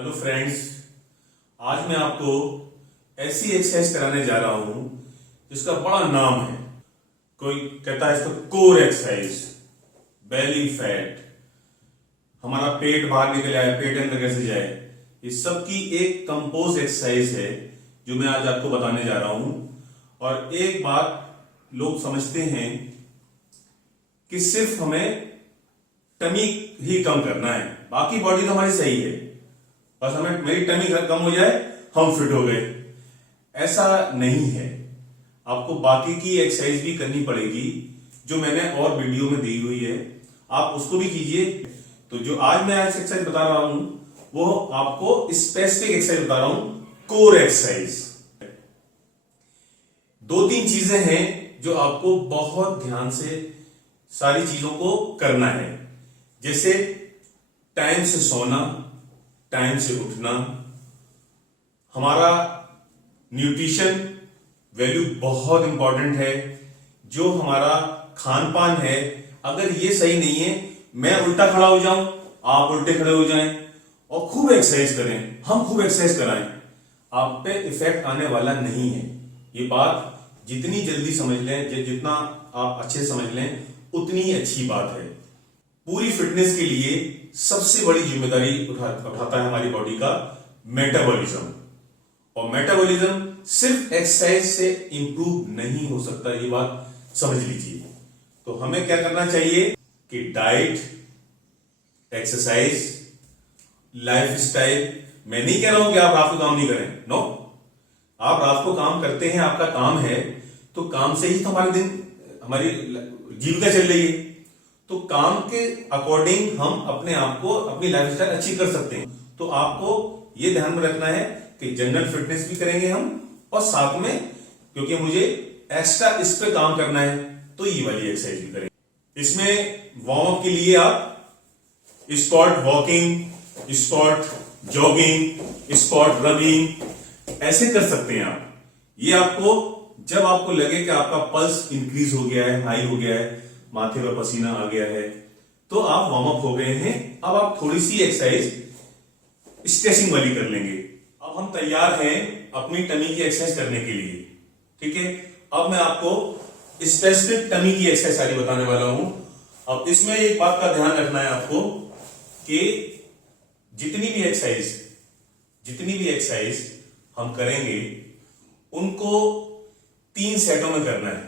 Hello friends, आज मैं आपको ऐसी एक्सरसाइज कराने जा रहा हूं जिसका बड़ा नाम है। कोई कहता है इसको कोर एक्सरसाइज, बेली फैट, हमारा पेट बाहर निकल आए, पेट अंदर कैसे जाए, इस सब की एक कंपोज एक्सरसाइज है जो मैं आज आपको बताने जा रहा हूं। और एक बात लोग समझते हैं कि सिर्फ हमें टमी ही कम करना है, बाकी बॉडी तो हमारी सही है, बस हमें मेरी टमी कम हो जाए हम फिट हो गए। ऐसा नहीं है, आपको बाकी की एक्सरसाइज भी करनी पड़ेगी जो मैंने और वीडियो में दी हुई है, आप उसको भी कीजिए। तो जो आज मैं आज एक्सरसाइज बता रहा हूं वो आपको स्पेसिफिक एक्सरसाइज बता रहा हूं, कोर एक्सरसाइज। दो तीन चीजें हैं जो आपको बहुत ध्यान से सारी चीजों को करना है, जैसे टाइम से सोना, टाइम से उठना, हमारा न्यूट्रिशन वैल्यू बहुत इंपॉर्टेंट है। जो हमारा खान पान है, अगर ये सही नहीं है, मैं उल्टा खड़ा हो जाऊं, आप उल्टे खड़े हो जाएं और खूब एक्सरसाइज करें, हम खूब एक्सरसाइज कराएं, आप पे इफेक्ट आने वाला नहीं है। ये बात जितनी जल्दी समझ लें, जितना आप अच्छे समझ लें, उतनी ही अच्छी बात है। पूरी फिटनेस के लिए सबसे बड़ी जिम्मेदारी उठाता है हमारी बॉडी का मेटाबॉलिज्म, और मेटाबॉलिज्म सिर्फ एक्सरसाइज से इंप्रूव नहीं हो सकता, ये बात समझ लीजिए। तो हमें क्या करना चाहिए कि डाइट, एक्सरसाइज, लाइफस्टाइल। मैं नहीं कह रहा हूं कि आप रात को काम नहीं करें, नो, आप रात को काम करते हैं, आपका काम है, तो काम से ही तो हमारे दिन, हमारी जीविका चल रही है। तो काम के अकॉर्डिंग हम अपने आप को, अपनी लाइफस्टाइल अच्छी कर सकते हैं। तो आपको ये ध्यान में रखना है कि जनरल फिटनेस भी करेंगे हम, और साथ में क्योंकि मुझे एक्स्ट्रा इस पे काम करना है तो ये वाली एक्सरसाइज भी करेंगे। इसमें वार्म अप के लिए आप spot walking, spot jogging, spot running ऐसे कर सकते हैं आप। ये आपको जब आपको लगे कि आपका पल्स इंक्रीज हो गया है, हाई हो गया है, माथे पर पसीना आ गया है, तो आप वार्म अप हो गए हैं, अब आप थोड़ी सी एक्सरसाइज स्ट्रेचिंग वाली कर लेंगे। अब हम तैयार हैं अपनी टमी की एक्सरसाइज करने के लिए, ठीक है। अब मैं आपको स्पेसिफिक टमी की एक्सरसाइज सारी बताने वाला हूं। अब इसमें एक बात का ध्यान रखना है आपको कि जितनी भी एक्सरसाइज हम करेंगे उनको 3 सेटों में करना है।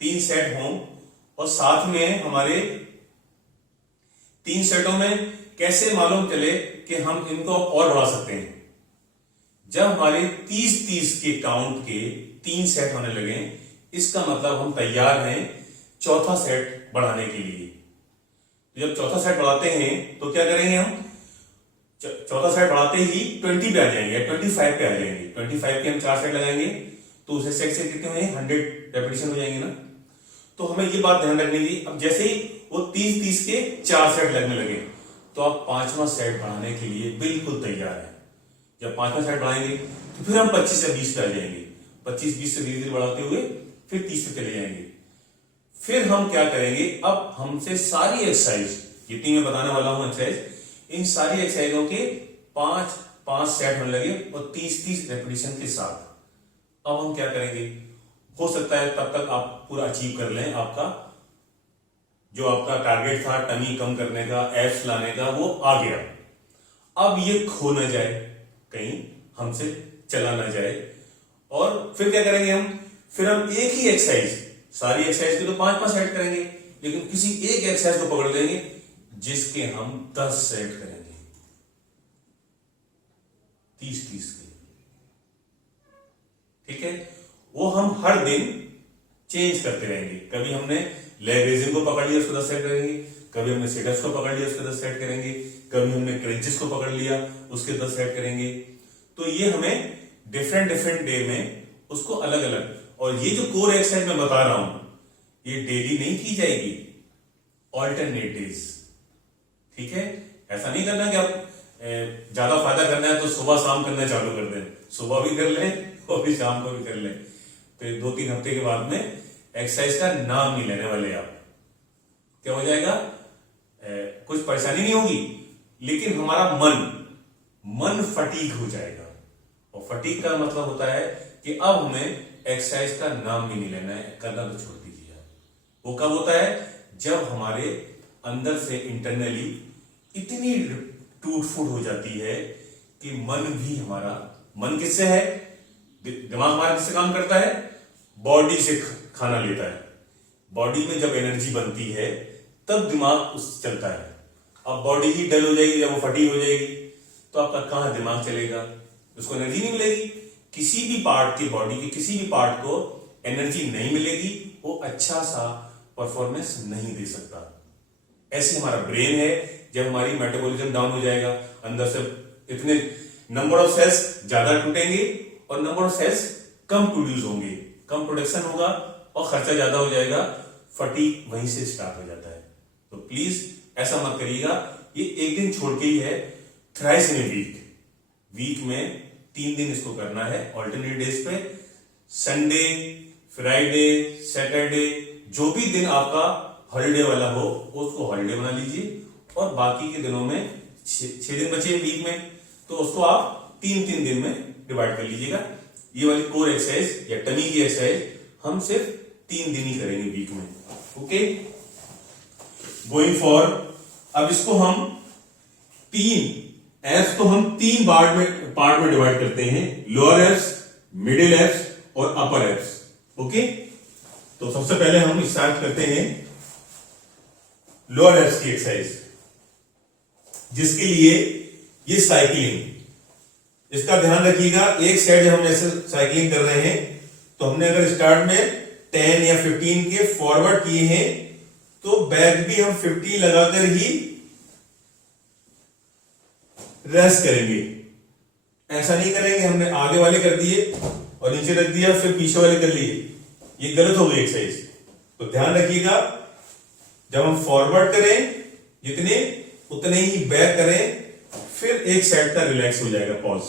3 सेट हों, और साथ में हमारे 3 सेटों में कैसे मालूम चले कि हम इनको और बढ़ा सकते हैं, जब हमारे 30-30 के काउंट के 3 सेट होने लगे, इसका मतलब हम तैयार हैं चौथा सेट बढ़ाने के लिए। जब चौथा सेट बढ़ाते हैं तो क्या करेंगे हम, चौथा सेट बढ़ाते ही 20 पे आ जाएंगे, 25 पे आ जाएंगे। 25 के हम 4 सेट लगाएंगे तो उसे सेट से कितने हुए, 100 रेपिटेशन हो जाएंगे ना। तो हमें ये बात ध्यान रखनी थी। अब जैसे ही वो 30-30 के 4 सेट लगने लगे तो आप 5वां सेट बढ़ाने के लिए बिल्कुल तैयार है। जब 5वां सेट बढ़ाएंगे तो फिर हम 25 से 20 पे आ जाएंगे, 25-20 से धीरे धीरे बढ़ाते हुए फिर 30 पे चले जाएंगे। फिर हम क्या करेंगे, अब हमसे सारी एक्सरसाइज जितनी मैं बताने वाला हूं एक्सरसाइज, इन सारी एक्सरसाइजों के 5-5 सेट होने लगे और 30-30 रेपिटेशन के साथ। अब हम क्या करेंगे, हो सकता है तब तक आप पूरा अचीव कर लें, आपका जो आपका टारगेट था टमी कम करने का, एब्स लाने का, वो आ गया। अब ये खो ना जाए, कहीं हमसे चला ना जाए। और फिर क्या करेंगे फिर हम एक ही एक्सरसाइज, सारी एक्सरसाइज के तो 5-5 सेट करेंगे, लेकिन किसी एक एक्सरसाइज को पकड़ लेंगे जिसके हम 10 सेट करेंगे, 30-30 के, ठीक है। वो हम हर दिन चेंज करते रहेंगे। कभी हमने लेग रेजिंग को पकड़ लिया, उसको 10 सेट करेंगे, कभी हमने सिटअप्स को पकड़ लिया, उसके 10 सेट करेंगे, कभी हमने क्रंचेस को पकड़ लिया, उसके 10 सेट करेंगे। तो ये हमें डिफरेंट डे में उसको अलग अलग, और ये जो कोर एक्सरसाइज मैं बता रहा हूं ये डेली नहीं की जाएगी, ऑल्टरनेट डेज, ठीक है। ऐसा नहीं करना कि आप ज्यादा फायदा करना है तो सुबह शाम करना चालू कर दें, सुबह भी कर लें और फिर शाम को भी कर लें, फिर 2-3 हफ्ते के बाद में एक्सरसाइज का नाम नहीं लेने वाले आप। क्या हो जाएगा, कुछ परेशानी नहीं होगी, लेकिन हमारा मन मन फटीग हो जाएगा। और फटीग का मतलब होता है कि अब हमें एक्सरसाइज का नाम भी नहीं लेना है, करना तो छोड़ दीजिए। वो कब होता है? जब हमारे अंदर से इंटरनली इतनी टूट फूट हो जाती है कि मन भी हमारा, मन किससे है? दिमाग हमारा किससे काम करता है? बॉडी से खाना लेता है। बॉडी में जब एनर्जी बनती है तब दिमाग उस चलता है। अब बॉडी ही डल हो जाएगी, जब वो फटी हो जाएगी तो आपका कहां दिमाग चलेगा? उसको एनर्जी नहीं मिलेगी। किसी भी पार्ट की, बॉडी के किसी भी पार्ट को एनर्जी नहीं मिलेगी, वो अच्छा सा परफॉर्मेंस नहीं दे सकता। ऐसे हमारा ब्रेन है, जब हमारी मेटाबॉलिज्म डाउन हो जाएगा, अंदर से इतने नंबर ऑफ सेल्स ज्यादा टूटेंगे और नंबर ऑफ सेल्स कम प्रोड्यूस होंगे, कम प्रोडक्शन होगा और खर्चा ज्यादा हो जाएगा। फटीग वहीं से स्टार्ट हो जाता है। तो प्लीज ऐसा मत करिएगा। ये एक दिन छोड़ के ही है, थ्राइस इन ए वीक में 3 दिन इसको करना है, ऑल्टरनेट डेज पे। संडे, फ्राइडे, सैटरडे, जो भी दिन आपका हॉलीडे वाला हो उसको हॉलीडे बना लीजिए और बाकी के दिनों में 6 दिन बचे वीक में, तो उसको आप 3-3 दिन में डिवाइड कर लीजिएगा। ये वाली कोर एक्सरसाइज या टमी की एक्सरसाइज हम सिर्फ 3 दिन ही करेंगे वीक में। ओके, गोइंग फॉर, अब इसको हम 3 एब्स को हम 3 पार्ट में डिवाइड करते हैं, लोअर एब्स, मिडिल एब्स और अपर एब्स। ओके, तो सबसे पहले हम स्टार्ट करते हैं लोअर एब्स की एक्सरसाइज, जिसके लिए ये साइकिलिंग, इसका ध्यान रखिएगा। एक साइड जब हम ऐसे साइकिलिंग कर रहे हैं तो हमने अगर स्टार्ट में 10 या 15 के फॉरवर्ड किए हैं तो बैक भी हम 50 लगाकर ही रेस्ट करेंगे। ऐसा नहीं करेंगे हमने आगे वाले कर दिए और नीचे रख दिया फिर पीछे वाले कर लिए, ये गलत हो गई एक्सरसाइज। तो ध्यान रखिएगा, जब हम फॉरवर्ड करें जितने उतने ही बैक करें, फिर एक साइड का रिलैक्स हो जाएगा, पॉज।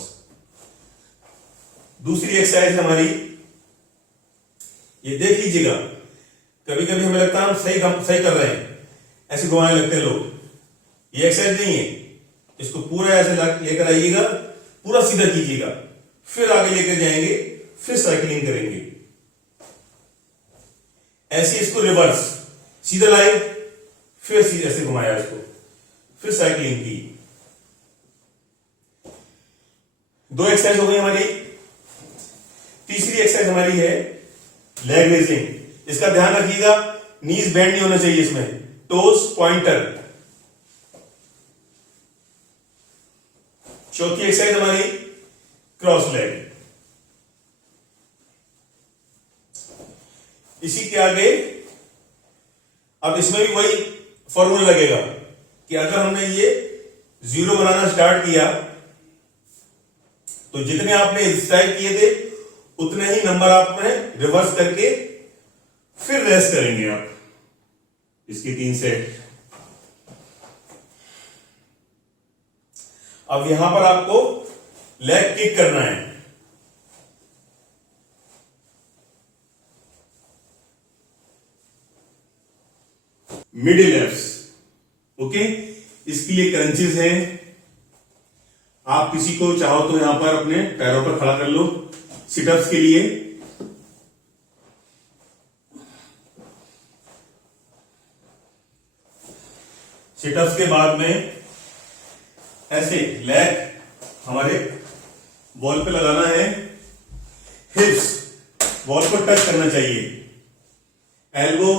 दूसरी एक्सरसाइज हमारी, ये देख लीजिएगा, कभी कभी हमें लगता है हम सही कर रहे हैं, ऐसे घुमाने लगते हैं लोग। ये एक्सरसाइज नहीं है, इसको पूरा ऐसे लेकर आइएगा, पूरा सीधा कीजिएगा, फिर आगे लेकर जाएंगे, फिर साइकिलिंग करेंगे। ऐसे इसको रिवर्स, सीधा लाए, फिर सीधे ऐसे घुमाया इसको, फिर साइकिलिंग की। 2 एक्सरसाइज हो गई हमारी। तीसरी एक्सरसाइज हमारी है लेग रेजिंग। इसका ध्यान रखिएगा, नीज बेंड नहीं होना चाहिए इसमें, टोस पॉइंटर। चौथी एक्सरसाइज हमारी क्रॉस लेग। इसी के आगे अब इसमें भी वही फॉर्मूला लगेगा कि अगर हमने ये 0 बनाना स्टार्ट किया तो जितने आपने एक्सरसाइज किए थे उतने ही नंबर आपने रिवर्स करके फिर रेस्ट करेंगे आप, इसकी 3 सेट। अब यहां पर आपको लेग किक करना है। मिडिल एब्स, ओके, इसके लिए क्रंचेस हैं। आप किसी को चाहो तो यहां पर अपने पैरों पर खड़ा कर लो सिटअप्स के लिए। सिटअप्स के बाद में ऐसे लेग हमारे वॉल पे लगाना है, हिप्स वॉल को टच करना चाहिए। एल्बो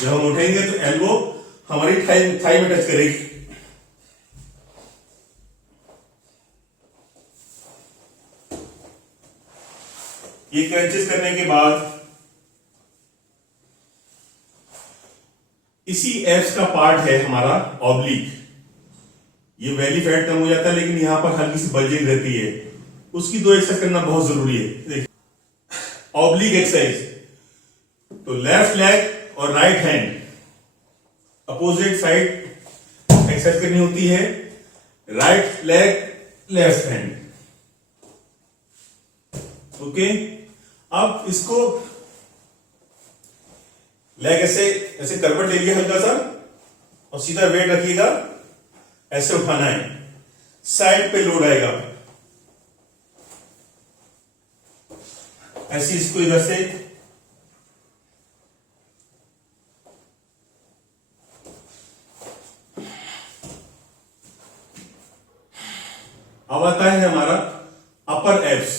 जब हम उठेंगे तो एल्बो हमारी थाई में टच करेगी। ये क्रंचेस करने के बाद इसी एब्स का पार्ट है हमारा ऑब्लिक। ये वैली फैट कम हो जाता है लेकिन यहां पर हल्की सी बल्जिंग रहती है, उसकी 2 एक्सरसाइज करना बहुत जरूरी है। देखिए ऑब्लिक एक्सरसाइज, तो लेफ्ट लेग और right hand opposite side exercise करनी होती है। Right leg left hand, okay. अब इसको लेग ऐसे ऐसे करवट ले लिया हल्का सा और सीधा वेट रखिएगा, ऐसे उठाना है। साइड पे लोड आएगा। ऐसे इसको इधर से अब आता है हमारा upper abs,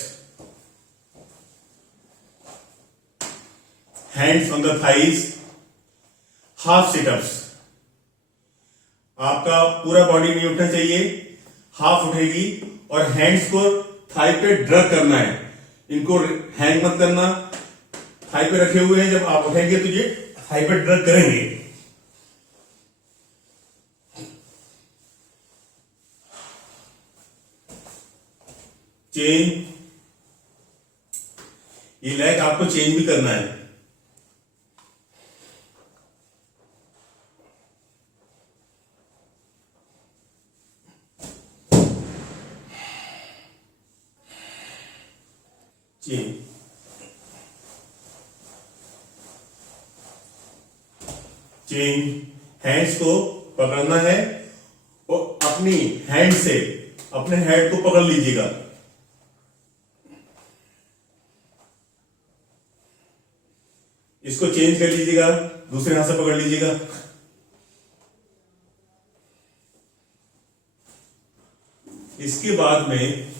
hands on the thighs, half sit ups. आपका पूरा बॉडी नहीं उठना चाहिए, हाफ उठेगी और हैंड्स को थाई पे ड्रग करना है। इनको हैंग मत करना, थाई पे रखे हुए हैं, जब आप उठेंगे तो ये थाई पे ड्रग करेंगे। चेंज, ये लेग आपको चेंज भी करना है। चेंज, चेंज, हैंड्स को पकड़ना है और अपनी हैंड से अपने हेड को पकड़ लीजिएगा। इसको चेंज कर लीजिएगा, दूसरे हाथ से पकड़ लीजिएगा। इसके बाद में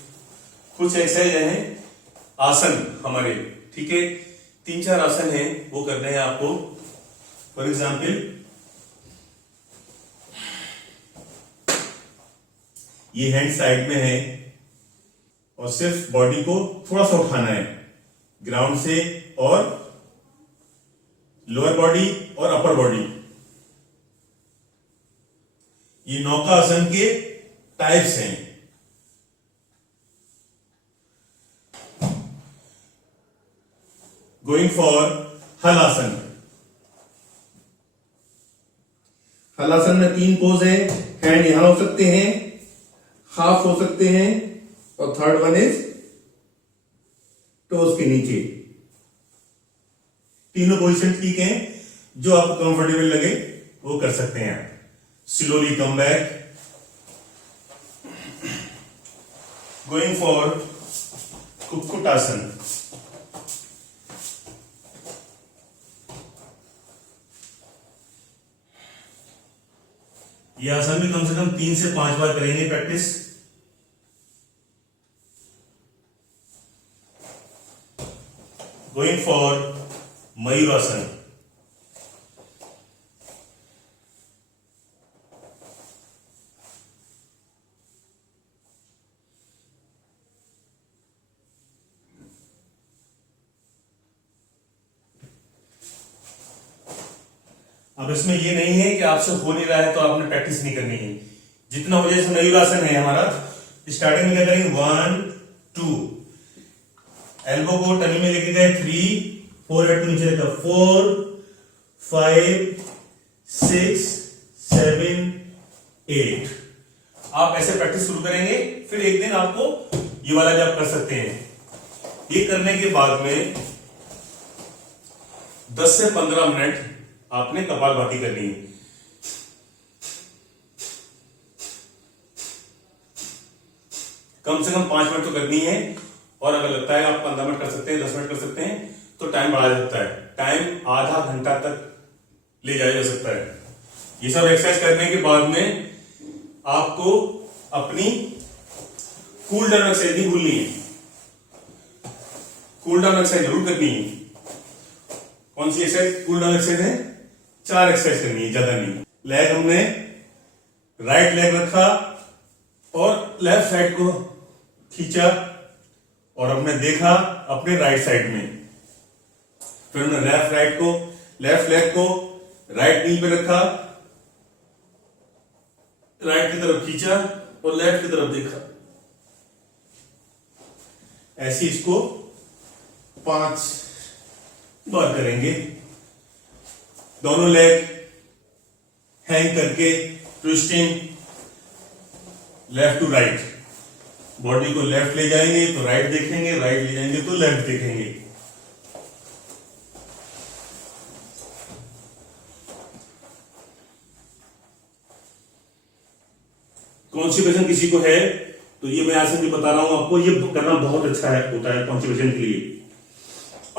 कुछ एक्सरसाइज हैं, आसन हमारे, ठीक है, 3-4 आसन हैं, वो करने हैं आपको। फॉर एग्जाम्पल ये हैंड साइड में है और सिर्फ बॉडी को थोड़ा सा उठाना है ग्राउंड से, और लोअर बॉडी और अपर बॉडी। ये नौका आसन के टाइप्स हैं। Going for halasana. हलासन में 3 पोज है। हैंड यहां हो सकते हैं, हाफ हो सकते हैं, और थर्ड वन इज टोज के नीचे। तीनों पोजीशन ठीक हैं, जो आपको कंफर्टेबल लगे वो कर सकते हैं। Slowly come back, going for कुक्कुट आसन। यह आसन भी कम से कम 3 से 5 बार करेंगे प्रैक्टिस। गोइंग फॉर मयूरासन। अब इसमें ये नहीं है कि आपसे हो नहीं रहा है तो आपने प्रैक्टिस नहीं करनी है, जितना हो जाए। मयूरासन है हमारा, स्टार्टिंग में क्या करेंगे, 1 2, एल्बो को टनी में लेके गए, 3, फोरहेड को नीचे रखा, 4 5 6 7 8। आप ऐसे प्रैक्टिस शुरू करेंगे, फिर एक दिन आपको ये वाला जब कर सकते हैं। ये करने के बाद में 10 से 15 मिनट आपने कपालभाति करनी है। कम से कम 5 मिनट तो करनी है, और अगर लगता है आप 15 मिनट कर सकते हैं, 10 मिनट कर सकते हैं, तो टाइम बढ़ाया जा सकता है। टाइम आधा घंटा तक ले जाया जा सकता है। ये सब एक्सरसाइज करने के बाद में आपको अपनी कूल डाउन एक्सरसाइज नहीं भूलनी है। कूल डाउन एक्सरसाइज जरूर करनी है। कौन सी एक्सरसाइज कूल डाउन एक्सरसाइज है? 4 एक्सरसाइज करनी है, ज्यादा नहीं। लेग हमने राइट लेग रखा और लेफ्ट साइड को खींचा और हमने देखा अपने राइट साइड में। फिर हमने लेफ्ट लेग को राइट नी पे रखा, राइट की तरफ खींचा और लेफ्ट की तरफ देखा। ऐसे इसको 5 बार करेंगे। दोनों लेग हैंग करके twisting left to right. Body को लेफ्ट ले जाएंगे तो राइट देखेंगे, राइट ले जाएंगे तो लेफ्ट देखेंगे। कॉन्स्टिपेशन किसी को है तो ये मैं आज से बता रहा हूं आपको, ये करना बहुत अच्छा है होता है कॉन्स्टिपेशन के लिए।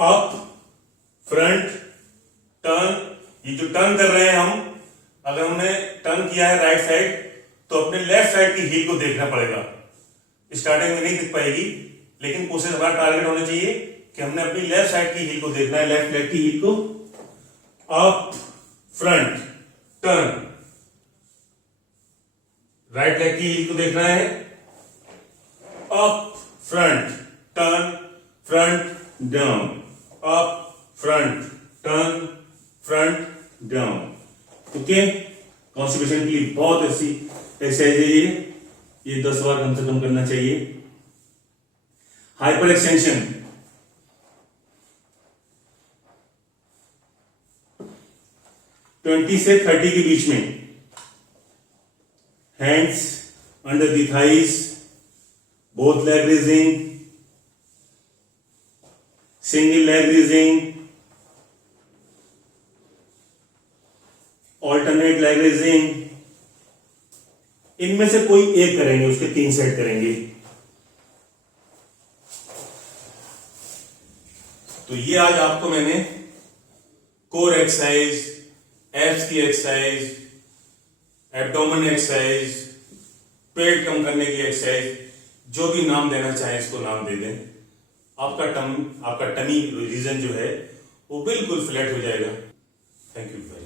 Up, front, turn. ये जो टर्न कर रहे हैं हम, अगर हमने टर्न किया है राइट साइड तो अपने लेफ्ट साइड की हील को देखना पड़ेगा। स्टार्टिंग में नहीं दिख पाएगी, लेकिन कोशिश हमारा टारगेट होना चाहिए कि हमने अपनी लेफ्ट साइड की हील को देखना है, लेफ्ट लेग की हील को। Up, front, turn. Right leg की हील को देखना है। Up, front, turn, front, down. Up, front, turn, front, down. Okay, constipation के लिए बहुत ऐसी एक्सरसाइज है ये 10 बार कम से कम करना चाहिए। हाइपर एक्सटेंशन, ट्वेंटी से 30 के बीच में। Hands under the thighs, both leg raising, single leg raising, alternate leg raising. इनमें से कोई एक करेंगे, उसके 3 सेट करेंगे। तो ये आज आपको मैंने कोर एक्सरसाइज, एब्स की एक्सरसाइज, एब्डोमेन एक्सरसाइज, पेट कम करने की एक्सरसाइज, जो भी नाम देना चाहे इसको नाम दे दें। आपका टमी रीजन जो है वो बिल्कुल फ्लैट हो जाएगा। Thank you.